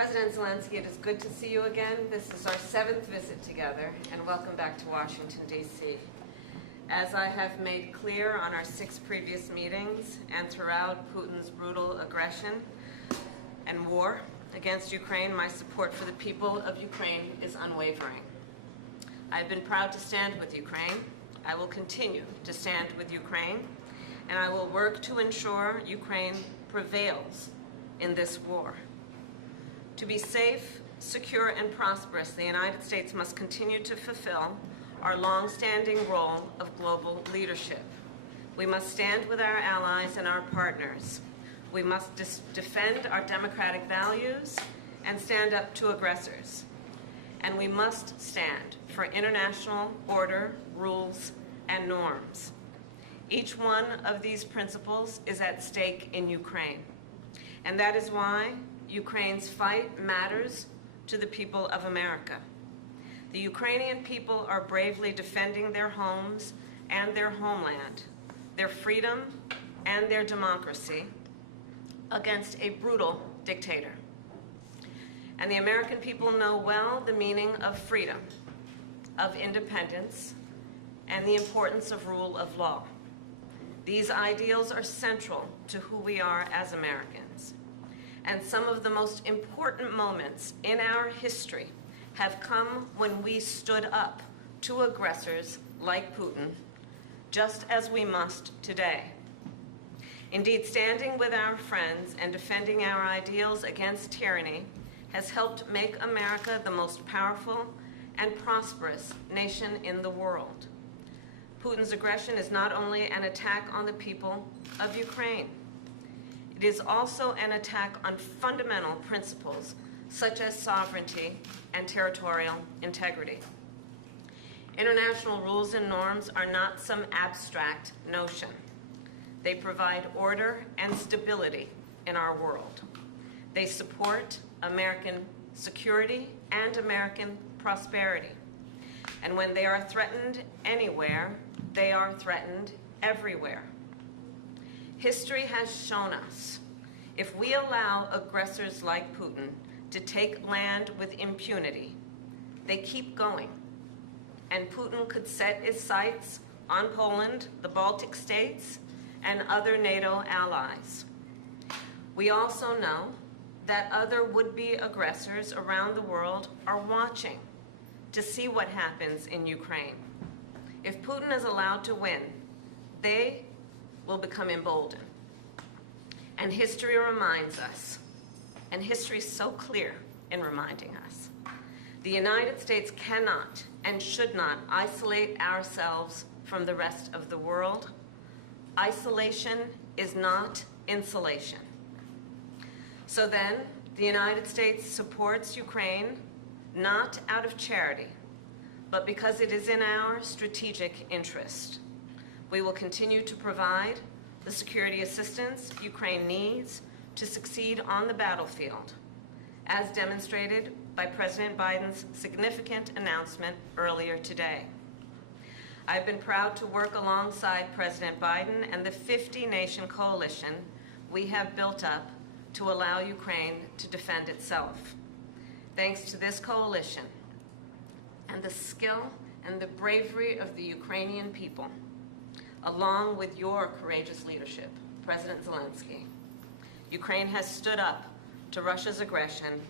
President Zelensky, it is good to see you again. This is our 7th visit together, and welcome back to Washington, D.C. As I have made clear on our 6 previous meetings and throughout Putin's brutal aggression and war against Ukraine, my support for the people of Ukraine is unwavering. I've been proud to stand with Ukraine. I will continue to stand with Ukraine, and I will work to ensure Ukraine prevails in this war. To be safe, secure, and prosperous, the United States must continue to fulfill our long-standing role of global leadership. We must stand with our allies and our partners. We must defend our democratic values and stand up to aggressors. And we must stand for international order, rules, and norms. Each one of these principles is at stake in Ukraine. And that is why Ukraine's fight matters to the people of America. The Ukrainian people are bravely defending their homes and their homeland, their freedom and their democracy against a brutal dictator. And the American people know well the meaning of freedom, of independence, and the importance of rule of law. These ideals are central to who we are as Americans. And some of the most important moments in our history have come when we stood up to aggressors like Putin, just as we must today. Indeed, standing with our friends and defending our ideals against tyranny has helped make America the most powerful and prosperous nation in the world. Putin's aggression is not only an attack on the people of Ukraine, it is also an attack on fundamental principles such as sovereignty and territorial integrity. International rules and norms are not some abstract notion. They provide order and stability in our world. They support American security and American prosperity. And when they are threatened anywhere, they are threatened everywhere. History has shown us, if we allow aggressors like Putin to take land with impunity, they keep going. And Putin could set his sights on Poland, the Baltic states, and other NATO allies. We also know that other would-be aggressors around the world are watching to see what happens in Ukraine. If Putin is allowed to win, they will become emboldened. And history reminds us, and history is so clear in reminding us, the United States cannot and should not isolate ourselves from the rest of the world. Isolation is not insulation. So then, the United States supports Ukraine not out of charity, but because it is in our strategic interest. We will continue to provide the security assistance Ukraine needs to succeed on the battlefield, as demonstrated by President Biden's significant announcement earlier today. I've been proud to work alongside President Biden and the 50-nation coalition we have built up to allow Ukraine to defend itself. Thanks to this coalition and the skill and the bravery of the Ukrainian people, along with your courageous leadership, President Zelensky, Ukraine has stood up to Russia's aggression,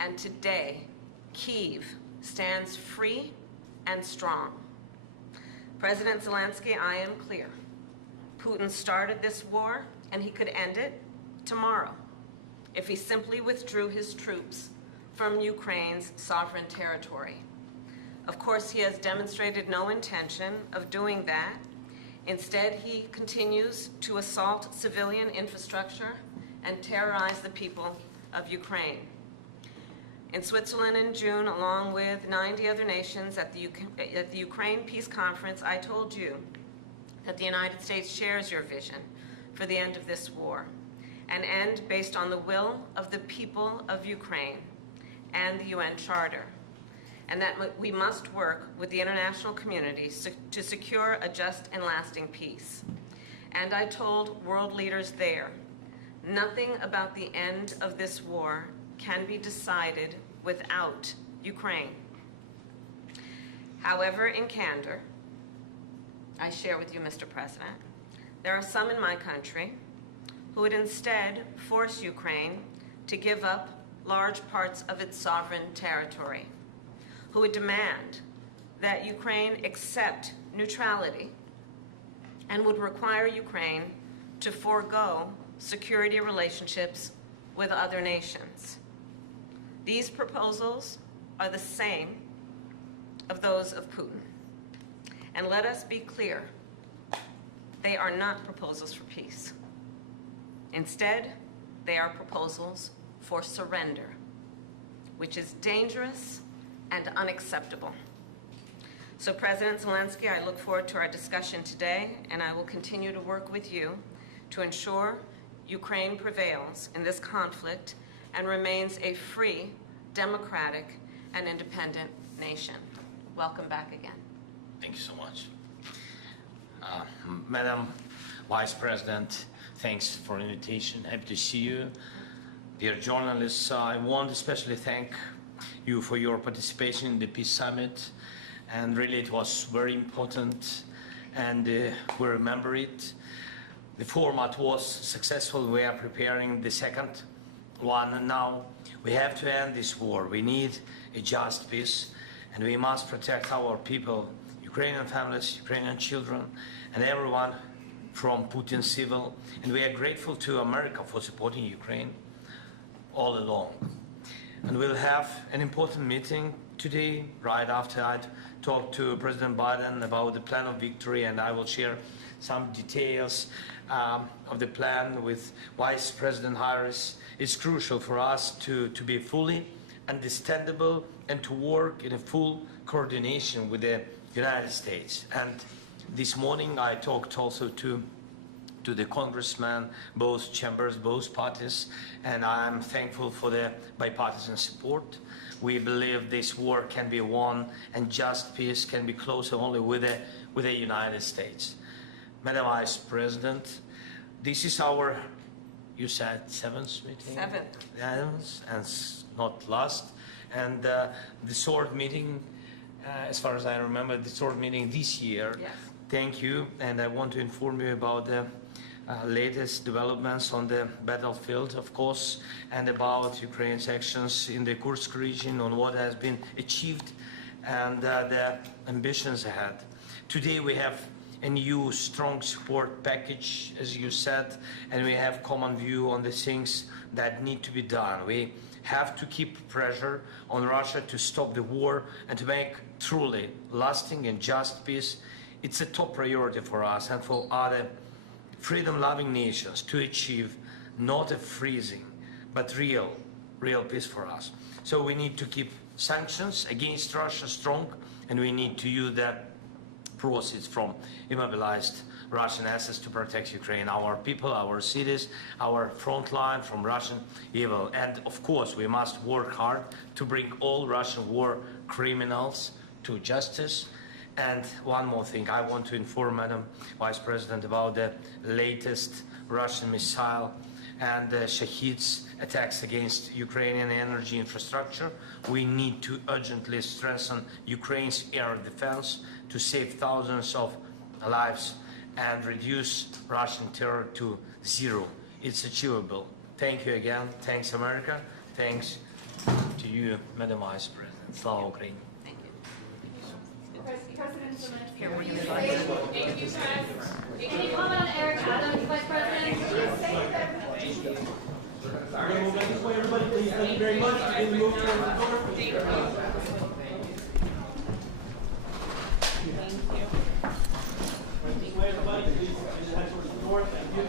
and today, Kyiv stands free and strong. President Zelensky, I am clear. Putin started this war, and he could end it tomorrow if he simply withdrew his troops from Ukraine's sovereign territory. Of course, he has demonstrated no intention of doing that. Instead, he continues to assault civilian infrastructure and terrorize the people of Ukraine. In Switzerland in June, along with 90 other nations at the Ukraine Peace Conference, I told you that the United States shares your vision for the end of this war, an end based on the will of the people of Ukraine and the UN Charter, and that we must work with the international community to secure a just and lasting peace. And I told world leaders there, nothing about the end of this war can be decided without Ukraine. However, in candor, I share with you, Mr. President, there are some in my country who would instead force Ukraine to give up large parts of its sovereign territory, who would demand that Ukraine accept neutrality and would require Ukraine to forego security relationships with other nations. These proposals are the same of those of Putin. And let us be clear, they are not proposals for peace. Instead, they are proposals for surrender, which is dangerous and unacceptable. So, President Zelensky, I look forward to our discussion today, and I will continue to work with you to ensure Ukraine prevails in this conflict and remains a free, democratic, and independent nation. Welcome back again. Thank you so much. Madam Vice President, thanks for the invitation. Happy to see you. Dear journalists, I want to especially thank you for your participation in the Peace Summit. And really it was very important, and we remember it. The format was successful. We are preparing the second one, and now we have to end this war. We need a just peace, and we must protect our people, Ukrainian families, Ukrainian children, and everyone from Putin's civil. And we are grateful to America for supporting Ukraine all along. And we'll have an important meeting today, right after I'd talked to President Biden about the plan of victory, and I will share some details of the plan with Vice President Harris. It's crucial for us to be fully understandable and to work in a full coordination with the United States. And this morning I talked also to the congressmen, both chambers, both parties, and I'm thankful for the bipartisan support. We believe this war can be won and just peace can be closer only with the United States. Madam Vice President, this is our, you said, 7th meeting? 7th. Yes, and not last. And the third meeting, as far as I remember, the third meeting this year. Yes. Thank you, and I want to inform you about the latest developments on the battlefield, of course, and about Ukraine's actions in the Kursk region, on what has been achieved and the ambitions ahead. Today we have a new strong support package, as you said, and we have common view on the things that need to be done. We have to keep pressure on Russia to stop the war and to make truly lasting and just peace. It's a top priority for us and for other freedom-loving nations to achieve not a freezing, but real peace for us. So we need to keep sanctions against Russia strong, and we need to use the proceeds from immobilized Russian assets to protect Ukraine, our people, our cities, our front line from Russian evil. And of course, we must work hard to bring all Russian war criminals to justice. And one more thing, I want to inform Madam Vice President about the latest Russian missile and the Shaheed's attacks against Ukrainian energy infrastructure. We need to urgently strengthen Ukraine's air defense to save thousands of lives and reduce Russian terror to zero. It's achievable. Thank you again. Thanks, America. Thanks to you, Madam Vice President. Slava Ukraine. President Zelensky, here we're going to can you comment on Eric Adams, Vice President? We're going to move this way, everybody. Please, thank you very much. Begin to move towards the door. Thank you. This way, everybody. Please head towards the door. Thank you.